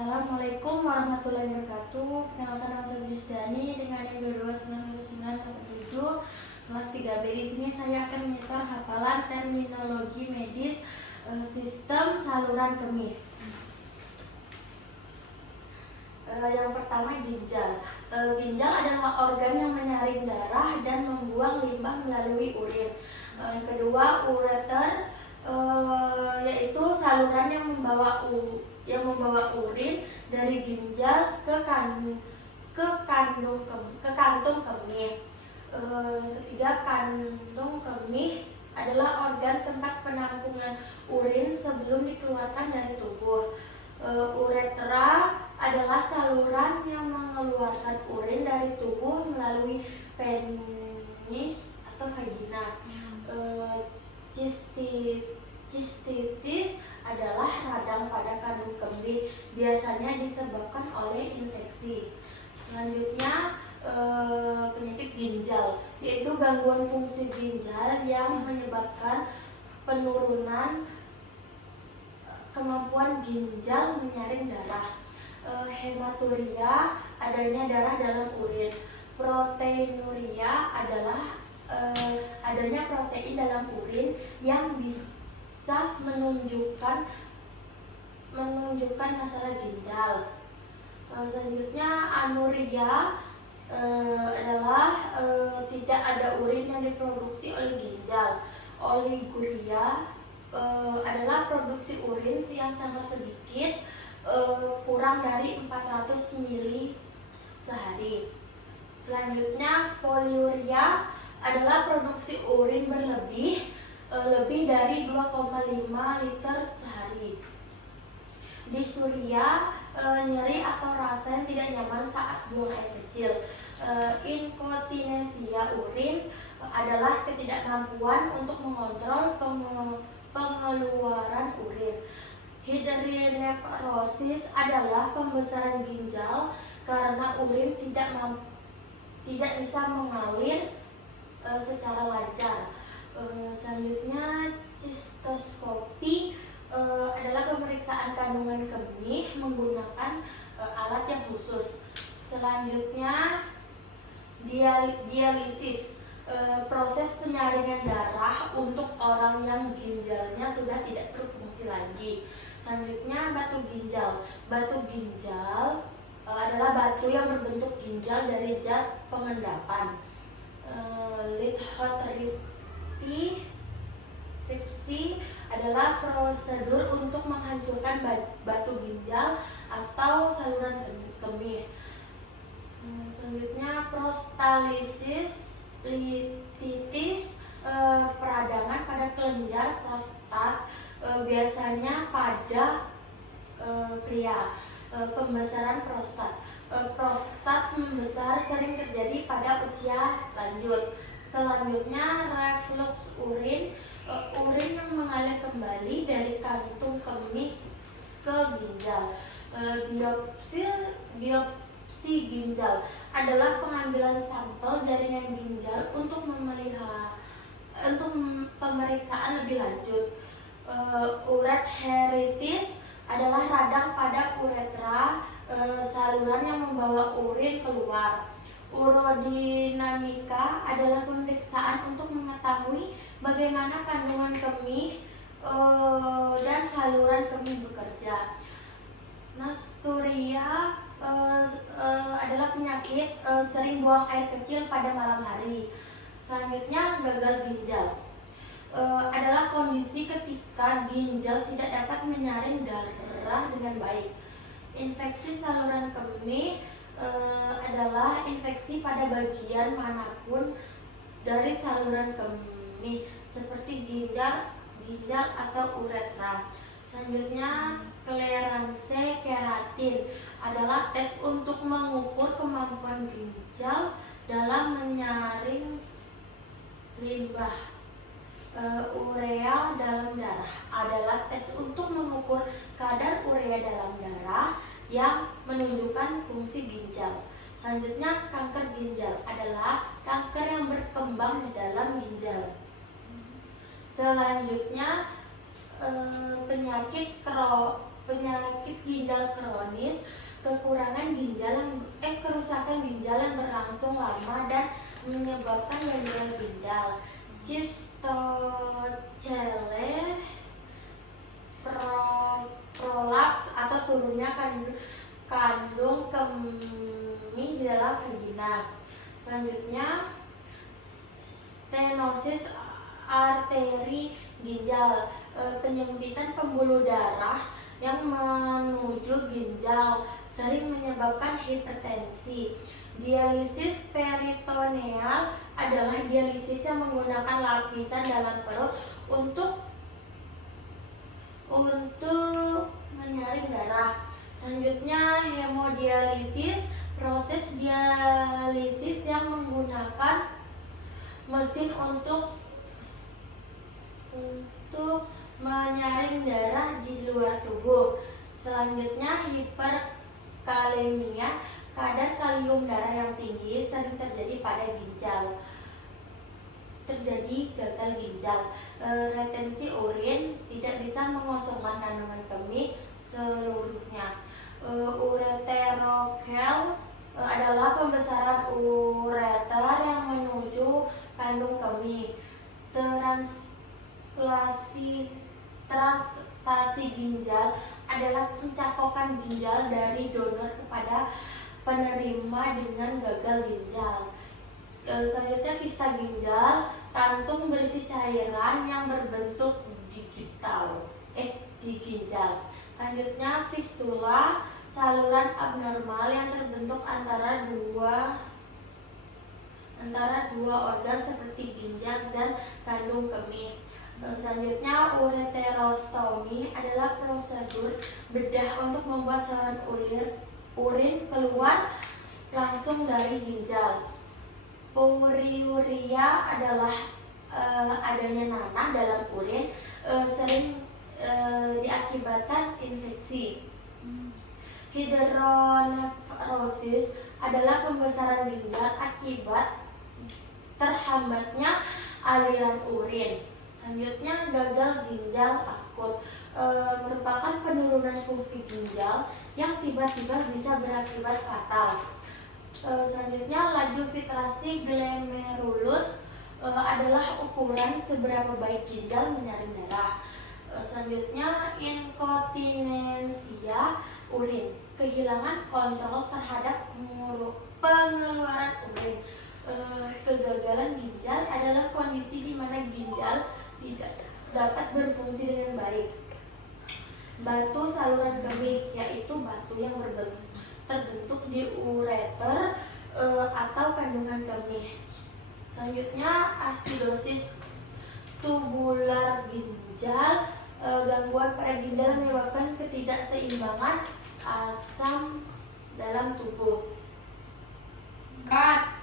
Assalamualaikum warahmatullahi wabarakatuh. Perkenalkan nama saya Bisdani dengan NIM 22987 kelas 3B. Di sini saya akan menyetor hafalan terminologi medis sistem saluran kemih. Yang pertama, ginjal. Ginjal adalah organ yang menyaring darah dan membuang limbah melalui urin. Yang kedua, ureter, yaitu saluran yang membawa urin dari ginjal ke kantung kemih. Ketiga, kantung kemih adalah organ tempat penampungan urin sebelum dikeluarkan dari tubuh. Uretra adalah saluran yang mengeluarkan urin dari tubuh melalui penis atau vagina. Cistitis adalah radang pada kandung kemih, biasanya disebabkan oleh infeksi. Selanjutnya, penyakit ginjal, yaitu gangguan fungsi ginjal yang menyebabkan penurunan kemampuan ginjal menyaring darah. Hematuria, adanya darah dalam urin. Proteinuria adalah adanya protein dalam urin yang bisa menunjukkan masalah ginjal. Selanjutnya, anuria adalah tidak ada urin yang diproduksi oleh ginjal. Oliguria adalah produksi urin yang sangat sedikit, kurang dari 400 ml sehari. Selanjutnya, poliuria adalah produksi urin berlebih, lebih dari 2,5 liter sehari. Disuria, nyeri atau rasa yang tidak nyaman saat buang air kecil. Inkontinensia urin adalah ketidakmampuan untuk mengontrol pengeluaran urin. Hidronefrosis adalah pembesaran ginjal karena urin tidak bisa mengalir secara lancar. Selanjutnya, sistoskopi adalah pemeriksaan kandungan kemih menggunakan alat yang khusus. Selanjutnya, dialisis, proses penyaringan darah untuk orang yang ginjalnya sudah tidak berfungsi lagi. Selanjutnya, batu ginjal. Batu ginjal adalah batu yang berbentuk ginjal dari zat pengendapan. Lithotripsy adalah prosedur untuk menghancurkan batu ginjal atau saluran kemih. Selanjutnya, prostalisis, lititis, peradangan pada kelenjar prostat, biasanya pada pria. Pembesaran prostat. Prostat membesar sering terjadi pada usia lanjut. Selanjutnya, reflux urin, urin yang mengalir kembali dari kantung kemih ke ginjal. Biopsi ginjal adalah pengambilan sampel jaringan ginjal untuk pemeriksaan lebih lanjut. Urethritis adalah radang pada uretra, saluran yang membawa urin keluar. Urodinamika adalah pemeriksaan untuk mengetahui bagaimana kandungan kemih dan saluran kemih bekerja. Nokturia adalah penyakit sering buang air kecil pada malam hari. Selanjutnya, gagal ginjal adalah kondisi ketika ginjal tidak dapat menyaring darah dengan baik. Infeksi saluran kemih adalah infeksi pada bagian manapun dari saluran kemih seperti ginjal atau uretra. Selanjutnya, clearance keratin adalah tes untuk mengukur kemampuan ginjal dalam menyaring limbah. Urea dalam darah adalah tes untuk mengukur kadar urea dalam darah yang menunjukkan fungsi ginjal. Selanjutnya, kanker ginjal adalah kanker yang berkembang di dalam ginjal. Selanjutnya, penyakit penyakit ginjal kronis, kekurangan kerusakan ginjal yang berlangsung lama dan menyebabkan gangguan ginjal, cistocele, prolaps atau turunnya kandung kemih di dalam vagina. Selanjutnya, stenosis arteri ginjal, penyempitan pembuluh darah yang menuju ginjal, sering menyebabkan hipertensi. Dialisis peritoneal adalah dialisis yang menggunakan lapisan dalam perut untuk menyaring darah. Selanjutnya, hemodialisis, proses dialisis yang menggunakan mesin untuk menyaring darah di luar tubuh. Selanjutnya, hiperkalemia, kadar kalium darah yang tinggi sering terjadi pada ginjal. Terjadi gagal ginjal. Retensi urin, tidak bisa mengosongkan kandungan kemih seluruhnya. Ureterokel adalah pembesaran ureter yang menuju kandung kemih. Transplantasi ginjal adalah pencakokan ginjal dari donor kepada penerima dengan gagal ginjal. Selanjutnya, kista ginjal, kantung berisi cairan yang berbentuk digital di ginjal. Selanjutnya, fistula, saluran abnormal yang terbentuk antara dua organ seperti ginjal dan kandung kemih. Selanjutnya, ureterostomi adalah prosedur bedah untuk membuat saluran urin keluar langsung dari ginjal. Poliuria adalah adanya nanah dalam urin, sering diakibatkan infeksi. Hidronefrosis adalah pembesaran ginjal akibat terhambatnya aliran urin. Selanjutnya, gagal ginjal akut, merupakan penurunan fungsi ginjal yang tiba-tiba bisa berakibat fatal. Selanjutnya, laju filtrasi glomerulus adalah ukuran seberapa baik ginjal menyaring darah. Selanjutnya, inkontinensia urin, kehilangan kontrol terhadap pengeluaran urin. Kegagalan ginjal adalah kondisi di mana ginjal tidak dapat berfungsi dengan baik. Batu saluran kemih, yaitu batu yang terbentuk di ureter atau kandungan kemih. Selanjutnya, asidosis tubular ginjal, gangguan pada ginjal menyebabkan ketidakseimbangan asam dalam tubuh. Cut.